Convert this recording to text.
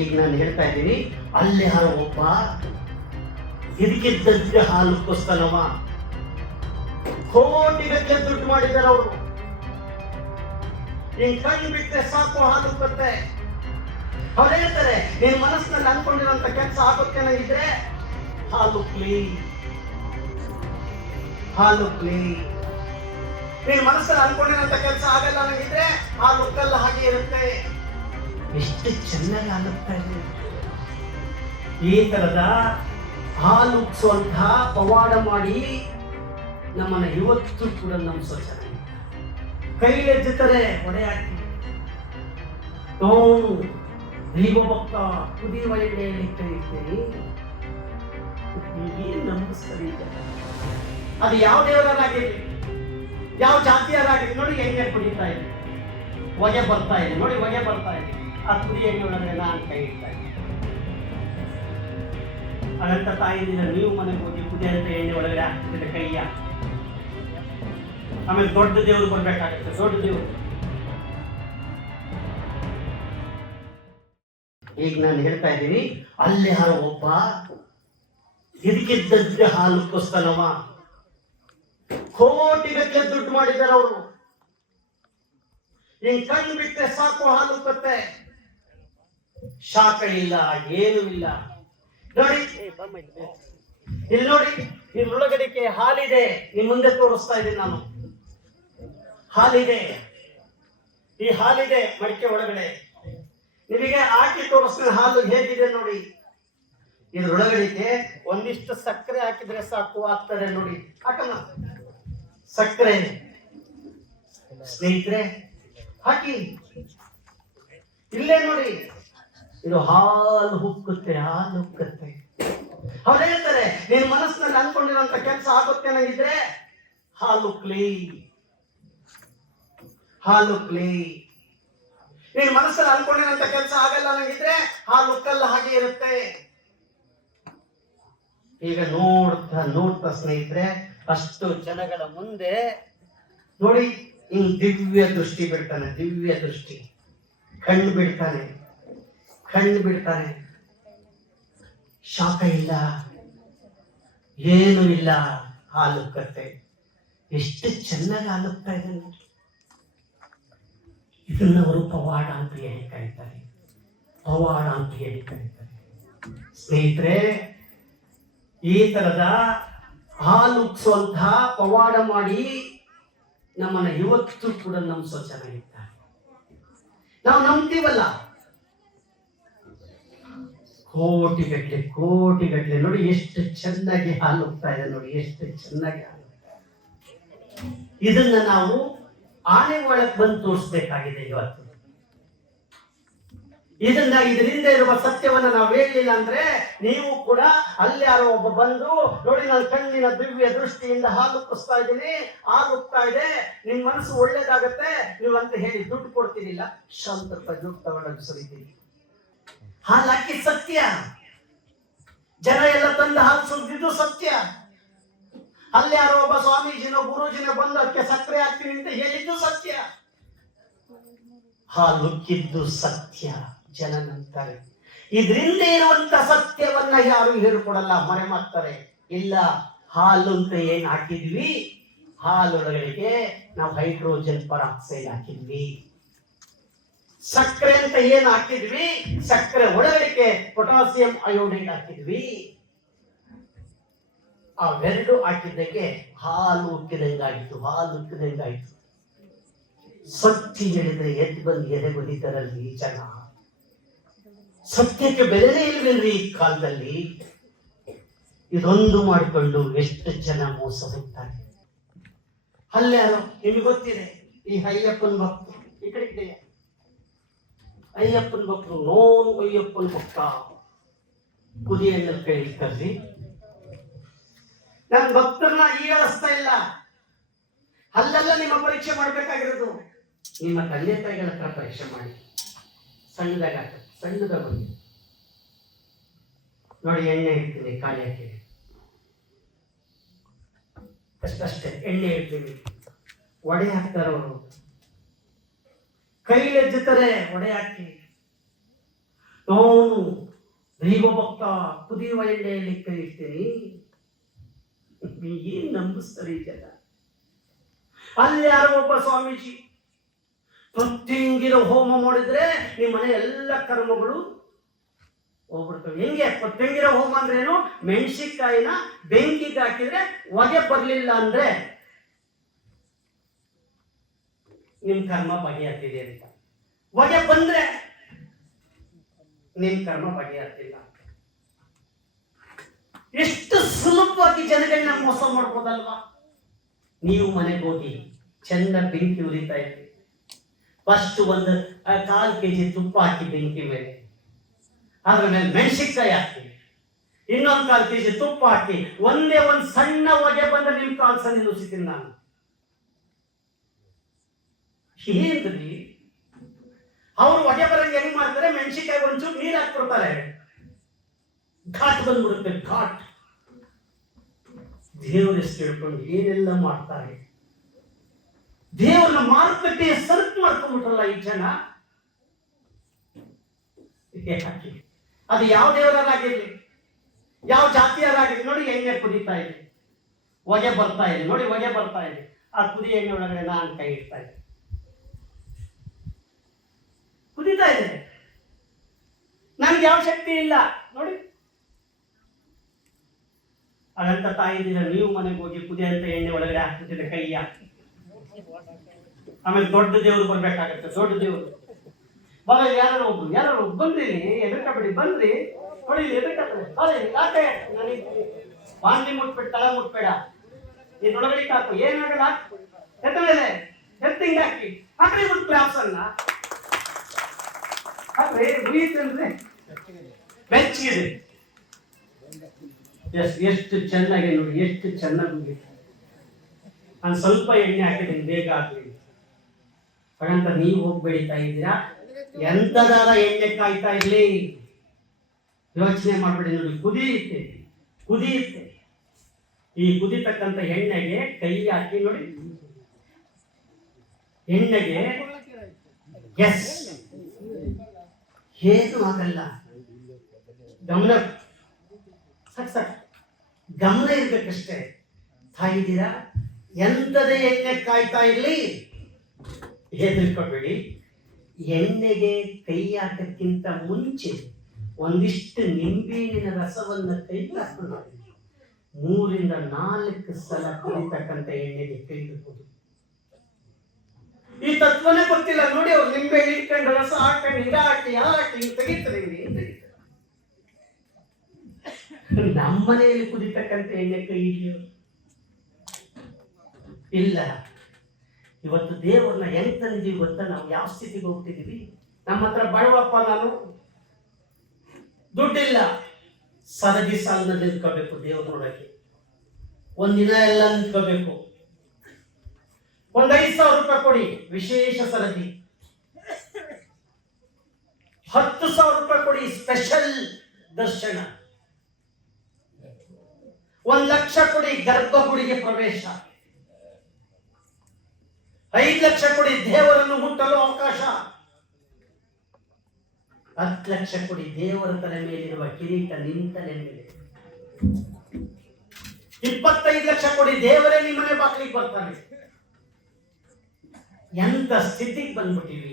ಈಗ ನಾನು ಹೇಳ್ತಾ ಇದ್ದೀನಿ, ಅಲ್ಲಿ ಯಾರೋ ಒಬ್ಬ ಇದಕ್ಕಿದ್ದಂತೆ ಹಾಲು ಉಕ್ಕಿಸ್ತಾನವ ಕೋಟಿಗಟ್ಟಲೆ ದುಡ್ಡು ಮಾಡಿದ್ದಾರೆ ಅವರು. ನೀನ್ ಕಣ್ಣು ಬಿಟ್ಟರೆ ಸಾಕು ಹಾಲು ಬರುತ್ತೆ ಅವ್ರು ಹೇಳ್ತಾರೆ, ನಿನ್ ಮನಸ್ಸಿನಲ್ಲಿ ಅನ್ಕೊಂಡಿರುವಂತ ಕೆಲಸ ಆಗೋಕ್ಕೇನ ಇದ್ರೆ ಹಾಲು ಕ್ಲೀನ್ ಹಾಲು ಕ್ಲೀನ್ ನೀನ್ ಮನಸ್ಸಲ್ಲಿ ಅನ್ಕೊಂಡಿರೋಂತ ಕೆಲಸ ಆಗಲ್ಲ ನನಗಿದ್ರೆ ಹಾಲು ಕಲ್ಲ ಹಾಗೆ ಇರುತ್ತೆ. ಎಷ್ಟು ಚೆನ್ನಾಗಿ ಆಗುತ್ತಾ ಇದೆ ಈ ತರದ ಹಾಲು ಉಕ್ಸುವಂತಹ ಪವಾಡ ಮಾಡಿ ನಮ್ಮನ್ನ ಇವತ್ತು ಕೂಡ ನಮ್ಮ ಸ್ವಚ್ಛ ಕೈ ಕೈಲೆಜ್ಜುತ್ತಾರೆ ಹೊಡೆ ಹಾಕಿ. ನೋವು ದೈವಭಕ್ತ ಕುದಿಯುವ ಎಣ್ಣೆಯಲ್ಲಿ ಕೈ ಇಡ್ತೀರಿ ಏನು ನಂಬಿಸ್ತಾರೆ ಅದು ಯಾವ ದೇವರಾಗಿರ್ಲಿ ಯಾವ ಜಾತಿಯರಾಗಿರ್ಲಿ ನೋಡಿ ಎಣ್ಣೆ ಕುಡಿತಾ ಇದೆ ಹೊಗೆ ಬರ್ತಾ ಇದೆ ನೋಡಿ ಹೊಗೆ ಬರ್ತಾ ಇದೆ ಆ ಎಣ್ಣೆ ಒಳಗಡೆ ನಾನು ಕೈ ಅನಂತ ತಾಯಿಯಿಂದ ನೀವು ಮನೆಗೆ ಹೋಗಿ ಕುದಿಯಂತ ಎಣ್ಣೆ ಒಳಗಡೆ ಹಾಕ್ತಿದ್ದೆ ಕೈಯ. ಆಮೇಲೆ ದೊಡ್ಡ ದೇವರು ಬರಬೇಕಾಗುತ್ತೆ, ದೊಡ್ಡ ದೇವರು. ಈಗ ನಾನು ಹೇಳ್ತಾ ಇದ್ದೀನಿ, ಅಲ್ಲಿ ಯಾರೋ ಒಬ್ಬ ಇದಕ್ಕಿದ್ದಂತೆ ಹಾಲು ಉಕ್ಕಿಸ್ತಾನವ ಕೋಟಿಗಟ್ಟಲೆ ದುಡ್ಡು ಮಾಡಿದ್ದಾರೆ ಅವರು. ನಿನ್ ಕಣ್ಣು ಬಿಟ್ಟರೆ ಸಾಕು ಹಾಲು ಉಕ್ಕುತ್ತೆ ಶಾಖ ಇಲ್ಲ, ಏನು ಇಲ್ಲ. ನೋಡಿ, ಇಲ್ಲಿ ನೋಡಿ ಇದ್ರೊಳಗಡೆಗೆ ಹಾಲಿದೆ. ನಿಮ್ ಮುಂದೆ ತೋರಿಸ್ತಾ ಇದ್ದೀನಿ ನಾನು. ಹಾಲಿದೆ. ಈ ಹಾಲಿದೆ ಮಡಿಕೆ ಒಳಗಡೆ. ನಿಮಗೆ ಹಾಕಿ ತೋರಿಸ್ತೀನಿ ಹಾಲು ಹೇಗಿದೆ ನೋಡಿ. ಇದ್ರೊಳಗಡೆಗೆ ಒಂದಿಷ್ಟು ಸಕ್ಕರೆ ಹಾಕಿದ್ರೆ ಸಾಕು ಆಗ್ತದೆ ನೋಡಿ. ಹಾಕಮ್ಮ. ಸಕ್ಕರೆ. ಸ್ನೇಹಿತರೆ, ಹಾಕಿ. ಇಲ್ಲೇ ನೋಡಿ. ಇದು ಹಾಲು ಹುಕ್ಕುತ್ತೆ ಹಾಲು ಹುಕ್ಕುತ್ತೆ. ಅವ್ರು ಹೇಳ್ತಾರೆ, ನಿನ್ ಮನಸ್ಸಿನಲ್ಲಿ ಅನ್ಕೊಂಡಿರುವಂತ ಕೆಲಸ ಆಗುತ್ತೆ ನನಗಿದ್ರೆ ಹಾಲು ಕ್ಲೀ ಹಾಲು ಕ್ಲೀ ನೀನ್ ಮನಸ್ಸಲ್ಲಿ ಅನ್ಕೊಂಡಿರೋಂತ ಕೆಲಸ ಆಗಲ್ಲ ನನಗಿದ್ರೆ ಹಾಲು ಉಕ್ಕಲ್ಲ ಹಾಗೆ ಇರುತ್ತೆ. ಈಗ ನೋಡ್ತಾ ನೋಡ್ತಾ ಸ್ನೇಹಿತರೆ, ಅಷ್ಟು ಜನಗಳ ಮುಂದೆ ನೋಡಿ, ಹಿಂಗ್ ದಿವ್ಯ ದೃಷ್ಟಿ ಬಿಡ್ತಾನೆ, ದಿವ್ಯ ದೃಷ್ಟಿ. ಕಣ್ಣು ಬಿಡ್ತಾನೆ ಕಣ್ಣು ಬಿಡ್ತಾರೆ. ಶಾಖ ಇಲ್ಲ. ಏನು ಇಲ್ಲ ಹಾಲುಕ್ಕತ್ತೆ ಎಷ್ಟು ಚೆನ್ನಾಗಿ ಹಾಲುಕ್ತಾ ಇದೆ ಇದನ್ನು ಅವರು ಪವಾಡ ಅಂತ ಹೇಳಿ ಕರೀತಾರೆ. ಪವಾಡ ಅಂತ ಹೇಳಿ ಕರೀತಾರೆ. ಸ್ನೇಹಿತರೆ, ಈ ತರದ ಹಾಲು ಉಕ್ಸುವಂತಹ ಪವಾಡ ಮಾಡಿ ನಮ್ಮನ್ನ ಇವತ್ತು ಕೂಡ ನಮ್ಮ ಚೆನ್ನಾಗಿದ್ದಾರೆ ನಾವು ನಂಬ್ತೀವಲ್ಲ? ಕೋಟಿಗಟ್ಟಲೆ ಕೋಟಿಗಟ್ಟಲೆ ನೋಡಿ ಎಷ್ಟು ಚೆನ್ನಾಗಿ ಹಾಲು ಇದೆ ನೋಡಿ, ಎಷ್ಟು ಚೆನ್ನಾಗಿ ಹಾಲು ಇದನ್ನ ನಾವು ಆನೆ ಒಳಗ್ ಬಂದು ತೋರಿಸ್ಬೇಕಾಗಿದೆ ಇವತ್ತು. ಇದನ್ನ ಇದರಿಂದ ಇರುವ ಸತ್ಯವನ್ನ ನಾವು ಹೇಳಲಿಲ್ಲ ಅಂದ್ರೆ ನೀವು ಕೂಡ ಅಲ್ಲಿ ಯಾರೋ ಒಬ್ಬ ಬಂದು, ನೋಡಿ ನನ್ನ ಕಣ್ಣಿನ ದಿವ್ಯ ದೃಷ್ಟಿಯಿಂದ ಹಾಲು ಕುಸ್ತಾ ಇದ್ದೀನಿ, ಹಾಲು ಹೋಗ್ತಾ ಇದೆ ನಿಮ್ ಮನಸ್ಸು ಒಳ್ಳೇದಾಗತ್ತೆ ನೀವು ಅಂತ ಹೇಳಿ ದುಡ್ಡು ಕೊಡ್ತೀರಿಲ್ಲ ಶಾಂತ ದುಡ್ಡು ತಗೊಂಡು ಸುರಿತೀನಿ ಹಾಲು ಹಾಕಿ ಸತ್ಯ. ಜನ ಎಲ್ಲ ತಂದು ಹಾಲು ಸುರಿದಿದ್ದು ಸತ್ಯ. ಅಲ್ಲಿ ಯಾರೋ ಒಬ್ಬ ಸ್ವಾಮೀಜಿನ ಗುರುಜಿನ ಬಂದು ಅದಕ್ಕೆ ಸಕ್ಕರೆ ಹಾಕ್ತೀನಿ ಅಂತ ಹೇಳಿದ್ದು ಸತ್ಯ. ಹಾಲುಕ್ಕಿದ್ದು ಸತ್ಯ ಜನ ನಂತರೆ. ಇದರಿಂದ ಇರುವಂತ ಸತ್ಯವನ್ನ ಯಾರು ಹೇಳ್ಕೊಡಲ್ಲ, ಮರೆ ಮಾಡ್ತಾರೆ ಇಲ್ಲ, ಹಾಲು ಅಂತ ಏನ್ ಹಾಕಿದ್ವಿ? ಹಾಲುಗಳಿಗೆ ನಾವು ಹೈಡ್ರೋಜನ್ ಪರಾಕ್ಸೈಡ್ ಹಾಕಿದ್ವಿ. ಸಕ್ಕರೆ ಅಂತ ಏನ್ ಹಾಕಿದ್ವಿ? ಸಕ್ಕರೆ ಒಳಗಡೆಗೆ ಪೊಟಾಸಿಯಂ ಅಯೋಡೈಡ್ ಹಾಕಿದ್ವಿ. ಅವೆರಡು ಹಾಕಿದ್ದಕ್ಕೆ ಹಾಲು ಉಕ್ಕಿದಂಗಾಯ್ತು, ಹಾಲು ಉಕ್ಕಿದಂಗಾಯಿತು. ಸತ್ಯ ಹೇಳಿದ್ರೆ ಎದ್ದು ಬಂದು ಎದೆ ಬದಿತಾರಲ್ಲಿ ಜನ. ಸತ್ಯಕ್ಕೆ ಬೆಲೆನೇ ಇಲ್ವೇನ್ರಿ ಈ ಕಾಲದಲ್ಲಿ? ಇದೊಂದು ಮಾಡಿಕೊಂಡು ಎಷ್ಟು ಜನ ಮೋಸ ಹೋಗ್ತಾರೆ. ಅಲ್ಲೇ ನಿಮ್ಗೆ ಗೊತ್ತಿದೆ, ಈ ಅಯ್ಯಪ್ಪನ ಭಕ್ತರು ಈ ಕಡೆ ಅಯ್ಯಪ್ಪನ ಭಕ್ತರು ನೋನು ಅಯ್ಯಪ್ಪನ ಭಕ್ತ. ಕುದಿಯನ್ನ ಕೈ ಇಡ್ತಾರ್ರಿ ನನ್ನ ಭಕ್ತರನ್ನ ಹೀಯಾಳಿಸ್ತಾ ಇಲ್ಲ. ಅಲ್ಲೆಲ್ಲ ನಿಮ್ಮ ಪರೀಕ್ಷೆ ಮಾಡ್ಬೇಕಾಗಿರೋದು. ನಿಮ್ಮ ತಂದೆ ತಾಯಿಗಳ ಹತ್ರ ಪರೀಕ್ಷೆ ಮಾಡಿ. ಸಣ್ಣದಾಗ ಸಣ್ಣದಾಗ ಬನ್ನಿ ನೋಡಿ, ಎಣ್ಣೆ ಇಡ್ತೀನಿ, ಖಾಲಿ ಹಾಕಿರಿ ಅಷ್ಟಷ್ಟೇ ಎಣ್ಣೆ ಇಡ್ತೀವಿ ಒಡೆ ಹಾಕ್ತಾರೆ ಕೈಲೆಜ್ಜುತ್ತಾರೆ ಒಡೆಯಾಕಿ ನಾನು ದೈವಭಕ್ತ ಕುದಿಯುವ ಎಣ್ಣೆಯಲ್ಲಿ ಕೈ ಇಡ್ತೀನಿ ಏನ್ ನಂಬಿಸ್ತಾರೆ ಈ ಜನ? ಅಲ್ಲಿ ಯಾರೋ ಒಬ್ಬ ಸ್ವಾಮೀಜಿ ಪ್ರತ್ಯಂಗಿರ ಹೋಮ ಮಾಡಿದ್ರೆ ನಿಮ್ಮ ಮನೆ ಎಲ್ಲ ಕರ್ಮಗಳು ಹೋಗ್ಬಿಡ್ತವೆ. ಹೆಂಗೆ? ಪ್ರತ್ಯಂಗಿರ ಹೋಮ ಅಂದ್ರೇನು? ಮೆಣಸಿನ್ಕಾಯಿನ ಬೆಂಕಿಗೆ ಹಾಕಿದ್ರೆ ಹೊಗೆ ಬರಲಿಲ್ಲ ಅಂದ್ರೆ ನಿಮ್ ಕರ್ಮ ಬಗೆಹತ್ತಿದೆ ಅಂತ. ಹೊಗೆ ಬಂದ್ರೆ ನಿಮ್ಮ ಕರ್ಮ ಬಗೆಹತ್ತಿಲ್ಲ ಎಷ್ಟು ಸುಲಭವಾಗಿ ಜನಗಳನ್ನ ಮೋಸ ಮಾಡ್ಬೋದಲ್ವಾ? ನೀವು ಮನೆಗೆ ಹೋಗಿ ಚಂದ ಬೆಂಕಿ ಉರಿತಾ ಇದ್ರಿ ಫಸ್ಟ್ ಒಂದು ಕಾಲು ಕೆ ಜಿ ತುಪ್ಪ ಹಾಕಿ ಬೆಂಕಿ ಮೇಲೆ. ಅದ್ರ ಮೇಲೆ ಮೆಣಸಿನ್ಕಾಯಿ ಹಾಕ್ತೀವಿ ಇನ್ನೊಂದು ಕಾಲು ಕೆ ಜಿ ತುಪ್ಪ ಹಾಕಿ. ಒಂದೇ ಒಂದು ಸಣ್ಣ ಹೊಗೆ ಬಂದ್ರೆ ನಿಮ್ ಕಾಲ್ ಸಣ್ಣ ನುಸಿತೀನಿ ನಾನು. ಏನ್ರಿ ಅವ್ರು ಹೊಗೆ ಬರಂಗೆ ಹೆಂಗ್ ಮಾಡ್ತಾರೆ? ಮೆಣಸಿನ್ಕಾಯಿ ಒಂಚೂರು ನೀರು ಹಾಕ್ಬಿಡ್ತಾರೆ. ಘಾಟ್ ಬಂದ್ಬಿಡುತ್ತೆ, ಘಾಟ್. ದೇವರ ಹೆಸರು ಹೇಳ್ಕೊಂಡು ಏನೆಲ್ಲ ಮಾಡ್ತಾರೆ. ದೇವರ ಮಾರುಕಟ್ಟೆಯ ಸರ್ಕ್ ಮಾಡ್ಕೊಂಡ್ಬಿಟ್ರಲ್ಲ ಈ ಜನ? ಅದು ಯಾವ ದೇವರಾಗಿರ್ಲಿ ಯಾವ ಜಾತಿಯರಾಗಿರ್ಲಿ ನೋಡಿ ಎಣ್ಣೆ ಕುದೀತಾ ಇದೆ. ಹೊಗೆ ಬರ್ತಾ ಇದೆ. ನೋಡಿ ಹೊಗೆ ಬರ್ತಾ ಇದೆ. ಆ ಕುದಿ ಎಣ್ಣೆ ಒಳಗಡೆ ನಾನು ಕೈ ಇಡ್ತಾ ಇದ್ದೆ ಕುದೀತಾ ಇದೆ ನನಗೆ ಯಾವ ಶಕ್ತಿ ಇಲ್ಲ. ನೋಡಿ. ಹಾಗಂತ ತಾಯಿದ್ದೀರ ನೀವು ಮನೆಗೆ ಹೋಗಿ ಕುದಿಯಂತ ಎಣ್ಣೆ ಒಳಗಡೆ ಕೈ ಕೈಯ. ಆಮೇಲೆ ದೊಡ್ಡ ದೇವರು ಬರ್ಬೇಕಾಗತ್ತೆ, ದೊಡ್ಡ ದೇವರು. ಬರ ಯಾರು ಒಬ್ರು ಯಾರು ಒಬ್ರು ಬಂದ್ರಿ ಎದರ್ಕಬೇಡಿ ಬಂದ್ರಿ. ನೋಡಿ ಯಾಕೆ ನನಗೆ ಬಾಂಡ್ಲಿ ಮುಟ್ಬಿಟ್ಟು ತಳ ಮುಟ್ಬೇಡ. ಇದ್ರೊಳಗಡೆ ಹಾಕು ಏನಾಗಲ್ಲ ಎತ್ತ ಮೇಲೆ ಎತ್ತಿಂಗ್ ಹಾಕಿ. ಹಾಕ್ರಿ ಮುಟ್ ಕ್ಲಾಪ್ಸ್ ಹಾಕ್ರಿ ಮುಗಿತಂದ್ರೆ ಬೆಚ್ಚಗಿದೆ. ಎಸ್ ಎಷ್ಟು ಚೆನ್ನಾಗಿ ನೋಡಿ, ಎಷ್ಟು ಚೆನ್ನಾಗಿ ಮುಗೀತು ನಾನು ಸ್ವಲ್ಪ ಎಣ್ಣೆ ಹಾಕಿದ್ದೀನಿ, ಬೇಗ ಹಾಕಿ ಹಾಗಂತ ನೀವು ಹೋಗಿ ಬೆಳೀತಾ ಇದ್ದೀರಾ? ಎಂತದಾದ ಎಣ್ಣೆ ಕಾಯ್ತಾ ಇರಲಿ? ಯೋಚನೆ ಮಾಡ್ಬೇಡಿ ನೋಡಿ, ಕುದಿಯುತ್ತೆ ಕುದಿಯುತ್ತೆ. ಈ ಕುದಿತಕ್ಕಂಥ ಎಣ್ಣೆಗೆ ಕೈ ಹಾಕಿ ನೋಡಿ. ಎಣ್ಣೆಗೆ ಎಸ್ ಏನು ಆಗಲ್ಲ. ಗಮನ ಸಾಕು ಸಾಕು. ಗಮನ ಇರ್ಬೇಕಷ್ಟೇ. ತಾಯಿದ್ದೀರಾ? ಎಂತದೇ ಎಣ್ಣೆ ಕಾಯ್ತಾ ಇರ್ಲಿ. ಹೆದರ್ಕೊಬೇಡಿ ಎಣ್ಣೆಗೆ ಕೈ ಹಾಕಕ್ಕಿಂತ ಮುಂಚೆ ಒಂದಿಷ್ಟು ನಿಂಬೆಹಣ್ಣಿನ ರಸವನ್ನ ಕೈ ಹಾಕೊಂಡು ಮೂರಿಂದ ನಾಲ್ಕು ಸಲ ಕುಡಿತಕ್ಕಂಥ ಎಣ್ಣೆಗೆ ಕೈ ಇಡ್ಬೋದು ಈ ತತ್ವನೇ ಗೊತ್ತಿಲ್ಲ. ನೋಡಿ ಅವ್ರು ನಿಂಬೆ ಇಟ್ಕೊಂಡು ರಸ ಹಾಕೊಂಡು ಇಡ ಹಾಕಿ ಹಾಕಿ ಹಿಂಗೆ ತೆಗಿತಾರೆ ಹಿಂಗೆ ನಮ್ಮ ಮನೆಯಲ್ಲಿ ಕುದಿತಕ್ಕಂಥ ಎಣ್ಣೆ ಕೈ ಇದೆಯೋ? ಇಲ್ಲ. ಇವತ್ತು ದೇವರನ್ನ ಹೆಂಗ್ ತಂದಿದ್ದೀವಿ ಗೊತ್ತಾ? ನಾವು ಯಾವ ಸ್ಥಿತಿಗೆ ಹೋಗ್ತಿದ್ದೀವಿ? ನಮ್ಮ ಹತ್ರ ಬಡವಪ್ಪ ನಾನು. ದುಡ್ಡಿಲ್ಲ. ಸರದಿ ಸಾಲಿನಲ್ಲಿ ನಿಂತ್ಕೋಬೇಕು ದೇವ್ರ ನೋಡಕ್ಕೆ ಒಂದಿನ ಎಲ್ಲ ನಿಂತ್ಕೋಬೇಕು. ಒಂದ್ ಐದು ಸಾವಿರ ರೂಪಾಯಿ ಕೊಡಿ, ವಿಶೇಷ ಸರದಿ. ಹತ್ತು ಸಾವಿರ ರೂಪಾಯಿ ಕೊಡಿ ಸ್ಪೆಷಲ್ ದರ್ಶನ. ಒಂದ್ ಲಕ್ಷ ಕೊಡಿ, ಗರ್ಭಗುಡಿಗೆ ಪ್ರವೇಶ. ಐದು ಲಕ್ಷ ಕೊಡಿ, ದೇವರನ್ನು ಮುಟ್ಟಲು ಅವಕಾಶ. ಹತ್ತು ಲಕ್ಷ ಕೊಡಿ, ದೇವರ ತಲೆ ಮೇಲಿರುವ ಕಿರೀಟ ನಿಂತಲೆ ತಲೆ ಮೇಲೆ. ಇಪ್ಪತ್ತೈದು ಲಕ್ಷ ಕೊಡಿ, ದೇವರೇ ನಿಮ್ಮನೆ ಬಾಗಿಲಿಗೆ ಬರ್ತಾನೆ. ಎಂತ ಸ್ಥಿತಿಗೆ ಬಂದ್ಬಿಟ್ಟಿವಿ